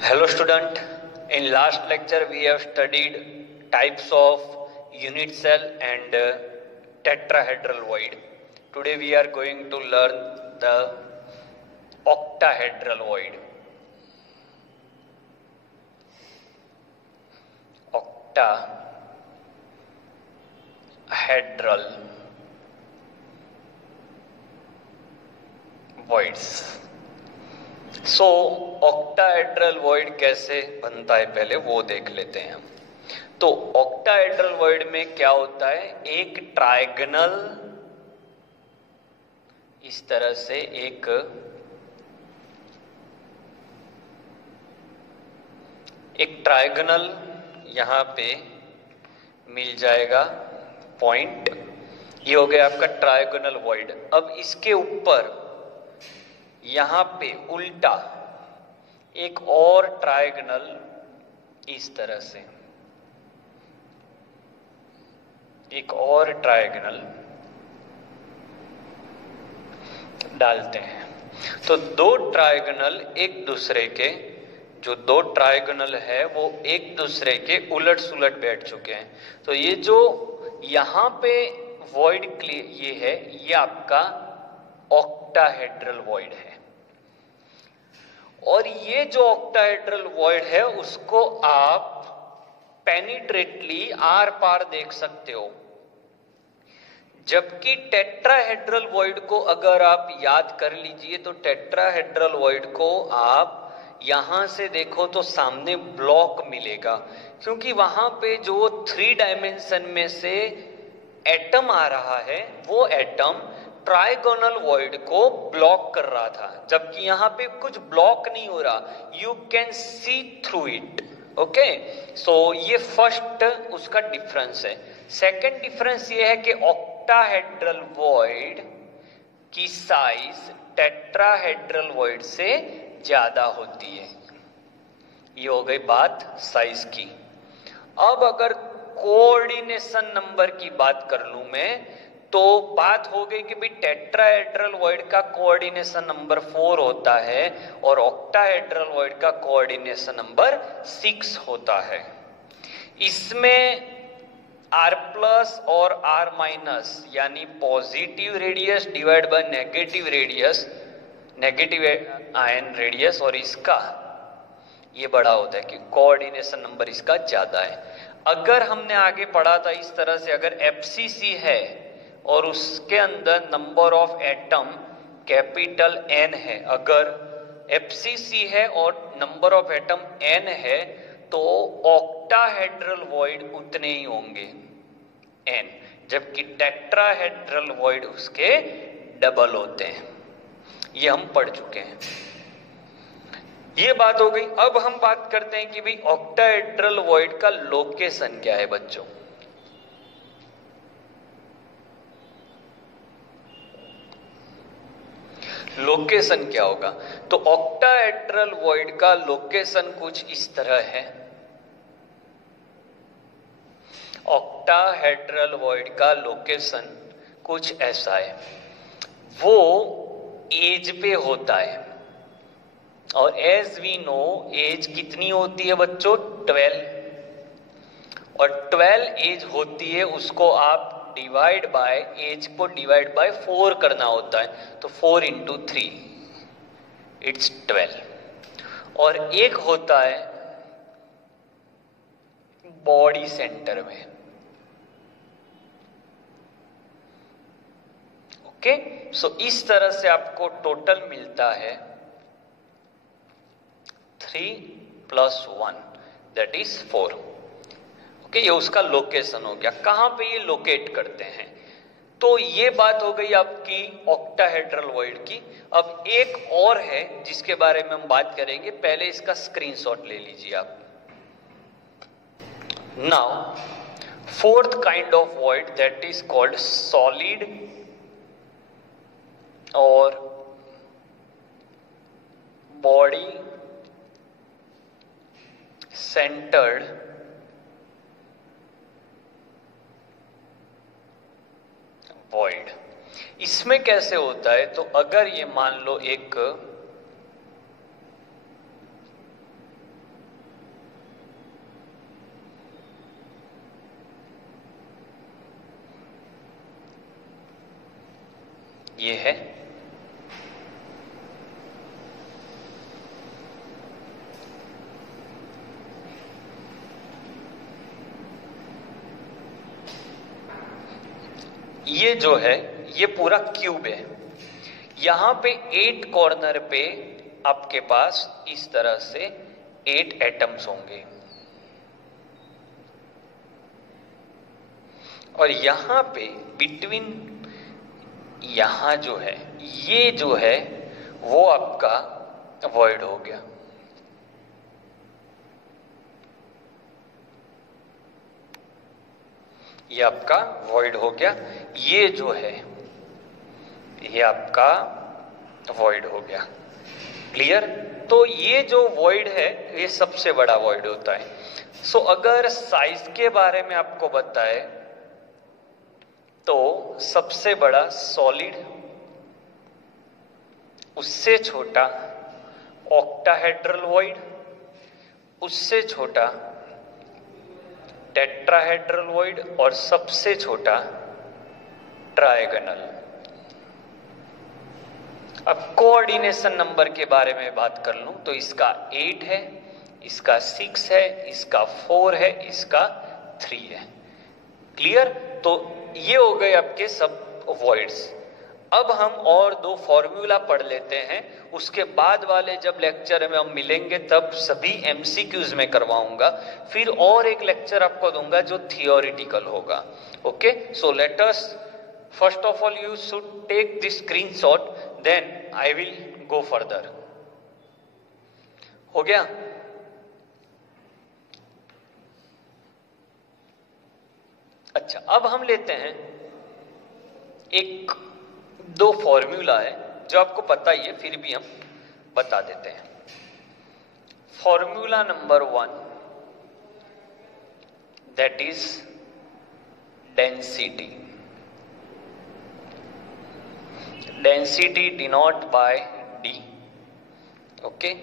Hello student, in last lecture we have studied types of unit cell and tetrahedral void. Today we are going to learn the octahedral void. Octahedral voids. So octahedral void कैसे बनता है पहले वो देख लेते हैं हम। तो ऑक्टाहेड्रल वॉइड में क्या होता है, एक ट्रायगोनल इस तरह से एक ट्रायगोनल यहां पे मिल जाएगा पॉइंट, ये हो गया आपका ट्रायगोनल वॉइड। अब इसके ऊपर यहां पे उल्टा एक और ट्रायगोनल इस तरह से एक और ट्रायगोनल डालते हैं। तो दो ट्रायगोनल एक दूसरे के जो दो ट्रायगोनल है वो एक दूसरे के उलट सुलट बैठ चुके हैं। तो ये जो यहां पे वॉइड ये है, ये आपका ऑक्टाहेड्रल वॉइड है। और ये जो ऑक्टाहेड्रल वॉइड है उसको आप पेनिट्रेटली आर पार देख सकते हो, जबकि टेट्राहेड्रल वॉइड को अगर आप याद कर लीजिए तो टेट्राहेड्रल वॉइड को आप यहां से देखो तो सामने ब्लॉक मिलेगा, क्योंकि वहां पे जो 3 डायमेंशन में से एटम आ रहा है वो एटम ट्राइगोनल वॉइड को ब्लॉक कर रहा था, जबकि यहां पे कुछ ब्लॉक नहीं हो रहा, you can see through it. Okay, so ये फर्स्ट उसका डिफरेंस है। सेकंड डिफरेंस ये है कि ऑक्टाहेड्रल वॉइड की साइज टेट्राहेड्रल वॉइड से ज्यादा होती है। ये हो गई बात साइज की। अब अगर कोऑर्डिनेशन नंबर की बात कर लूं मैं, तो बात हो गई कि भाई टेट्राहेड्रल वॉइड का कोऑर्डिनेशन नंबर 4 होता है और ऑक्टाहेड्रल वॉइड का कोऑर्डिनेशन नंबर 6 होता है। इसमें R प्लस और R माइनस यानी positive radius divide by negative radius, negative ion radius, और इसका ये बड़ा होता है कि कोऑर्डिनेशन नंबर इसका ज्यादा है। अगर हमने आगे पढ़ा था इस तरह से, अगर FCC है और उसके अंदर number of atom capital N है, अगर FCC है और नंबर ऑफ एटम N है तो ऑक्टाहेड्रल वॉइड उतने ही होंगे N, जबकि टेट्राहेड्रल वॉइड उसके डबल होते हैं। ये हम पढ़ चुके हैं, ये बात हो गई। अब हम बात करते हैं कि भाई ऑक्टाहेड्रल वॉइड का लोकेशन क्या है बच्चों। लोकेशन क्या होगा, तो ऑक्टाहेड्रल वॉइड का लोकेशन कुछ इस तरह है। ऑक्टाहेड्रल वॉइड का लोकेशन कुछ ऐसा है, वो एज पे होता है। और एज वी नो एज कितनी होती है बच्चों, 12, और 12 एज होती है, उसको आप डिवाइड बाय एज को डिवाइड बाय 4 करना होता है, तो 4 इंटू 3 इट्स 12। और एक होता है बॉडी सेंटर में। ओके, सो इस तरह से आपको टोटल मिलता है 3 + 1 दैट इज 4। ओके, ये उसका लोकेशन हो गया, कहां पे ये लोकेट करते हैं। तो ये बात हो गई आपकी ऑक्टाहेड्रल वॉइड की। अब एक और है जिसके बारे में हम बात करेंगे, पहले इसका स्क्रीनशॉट ले लीजिए आप। Now fourth kind of void that is called solid और बॉडी सेंटर्ड वॉइड। इसमें कैसे होता है, तो अगर ये मान लो एक ये है, ये जो है ये पूरा क्यूब है। यहां पे 8 कॉर्नर पे आपके पास इस तरह से 8 एटम्स होंगे और यहां पे बिटवीन, यहां जो है ये जो है वो आपका वॉइड हो गया। ये आपका वॉइड हो गया, ये जो है ये आपका वॉइड हो गया। क्लियर? तो ये जो वॉइड है ये सबसे बड़ा वॉइड होता है। सो अगर साइज के बारे में आपको बताए तो सबसे बड़ा सॉलिड, उससे छोटा ऑक्टाहेड्रल वॉइड, उससे छोटा टेट्राहेड्रल वॉइड और सबसे छोटा ट्रायगोनल। अब कोऑर्डिनेशन नंबर के बारे में बात कर लूं तो इसका 8 है, इसका 6 है, इसका 4 है, इसका 3 है। क्लियर? तो ये हो गए आपके सब वॉइड्स। अब हम और 2 फॉर्मूला पढ़ लेते हैं, उसके बाद वाले जब लेक्चर में हम मिलेंगे तब सभी एमसीक्यूज में करवाऊंगा, फिर और एक लेक्चर आपको दूंगा जो थियोरिटिकल होगा। Okay, so let us first of all you should take this screenshot, then I will go further. हो गया? अच्छा, अब हम लेते हैं एक 2 फॉर्मूला है जो आपको पता ही है, फिर भी हम बता देते हैं। Formula number 1, that is density. Density denote by D. Okay,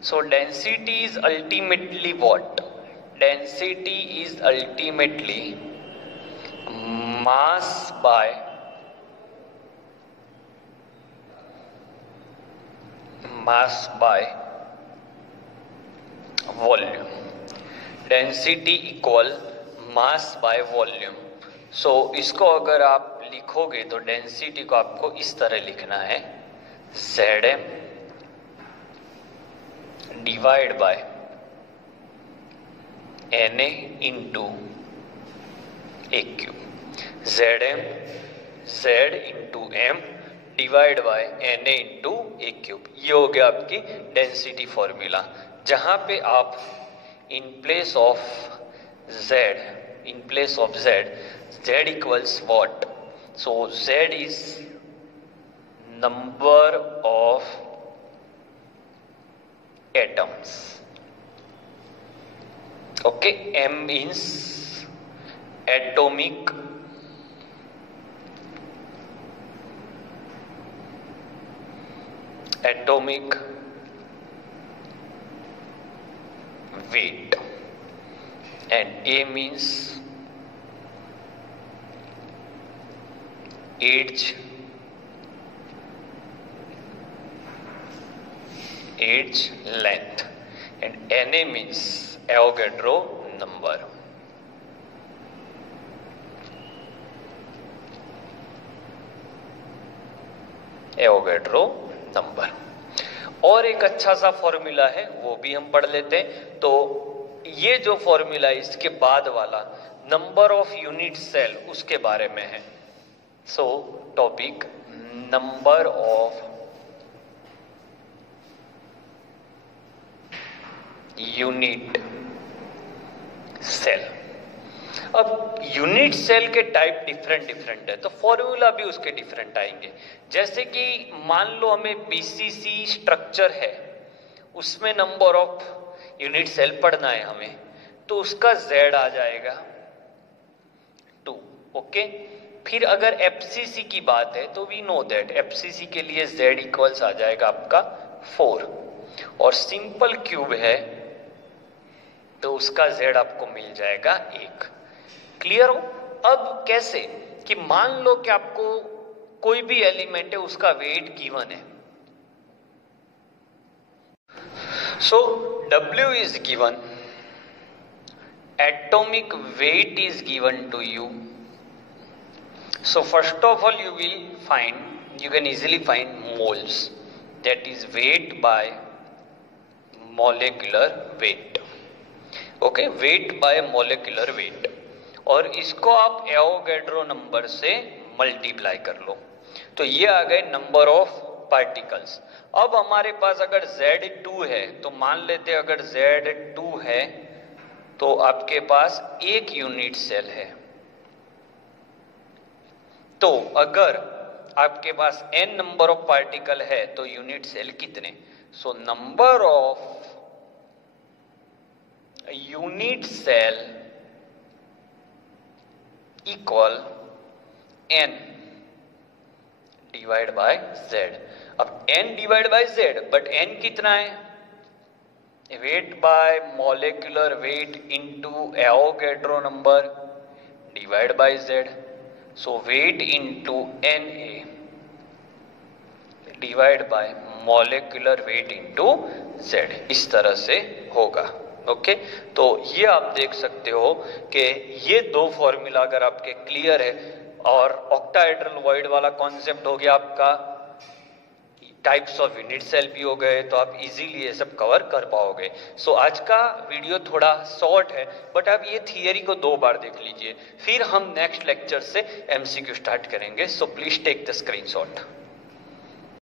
so density is ultimately what? Density is ultimately mass by volume. Density equal mass by volume. So इसको अगर आप लिखोगे तो डेंसिटी को आपको इस तरह लिखना है, Zm divide by Na into A cube. Zm Z into M divide by Na into A cube. ये हो गया आपकी डेंसिटी फॉर्मूला, जहां पे आप in place of Z equals what? So Z is number of atoms. Okay, M means atomic weight, and A means age length, and Na means Avogadro number. Avogadro number. और एक अच्छा सा formula है वो भी हम पढ़ लेते हैं। तो ये जो फॉर्मूला है इसके बाद वाला नंबर ऑफ यूनिट सेल उसके बारे में है। So topic number of unit cell. अब यूनिट सेल के टाइप डिफरेंट है तो फॉर्मूला भी उसके डिफरेंट आएंगे। जैसे कि मान लो हमें बीसीसी स्ट्रक्चर है, उसमें नंबर ऑफ यूनिट सेल पढ़ना है हमें, तो उसका Z आ जाएगा 2। ओके, फिर अगर एफसीसी की बात है तो वी नो दैट एफसीसी के लिए Z इक्वल्स आ जाएगा आपका 4, और सिंपल क्यूब है तो उसका Z आपको मिल जाएगा 1। क्लियर हो? अब कैसे कि मान लो कि आपको कोई भी एलिमेंट है उसका वेट गिवन है। सो W is given, atomic weight is given to you. So first of all you can easily find moles, that is weight by molecular weight. Okay, weight by molecular weight, और इसको आप Avogadro number से multiply कर लो, तो ये आ गए number of particles. अब हमारे पास अगर Z2 है तो मान लेते हैं अगर Z2 है तो आपके पास एक यूनिट सेल है, तो अगर आपके पास n नंबर ऑफ पार्टिकल है तो यूनिट सेल कितने? So number of unit cell equal n divide by z। अब n divide by z, but n कितना है? Weight by molecular weight into Avogadro number divide by z। So weight into Na divide by molecular weight into z, इस तरह से होगा। Okay, तो ये आप देख सकते हो कि ये दो फॉर्मूला अगर आपके क्लियर है और ऑक्टाहेड्रल वॉइड वाला कॉन्सेप्ट हो गया आपका, टाइप्स ऑफ यूनिट सेल भी हो गए, तो आप इजीली ये सब कवर कर पाओगे। सो आज का वीडियो थोड़ा शॉर्ट है, बट आप ये थियरी को 2 बार देख लीजिए, फिर हम नेक्स्ट लेक्चर से MCQ स्टार्ट करेंगे। So please take the screenshot.